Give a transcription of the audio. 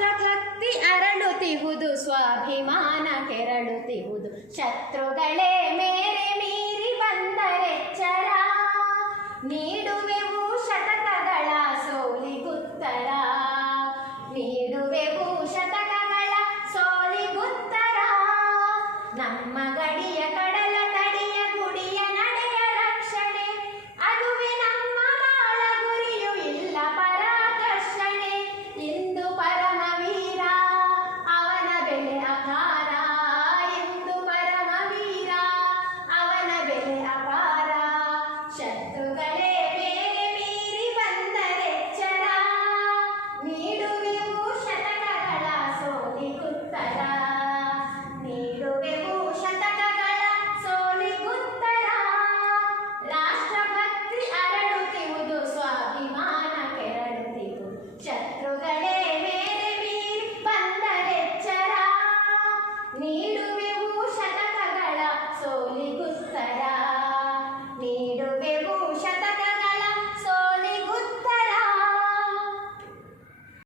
ರಾಷ್ಟ್ರಭಕ್ತಿ ಅರಳುತ್ತಿಹುದು ಸ್ವಾಭಿಮಾನ ಕೆರಳುತ್ತಿಹುದು. ಶತ್ರುಗಳೇ, ಮೇರೆ ಮೀರಿ ಬಂದರೆಚ್ಚರ ನೀಡುವೆವು ಶತಕಗಳ ಸೋಲಿಗುತ್ತರ. ನೀಡುವೆವು ಶತಕಗಳ ಸೋಲಿಗುತ್ತರ. ನಮ್ಮ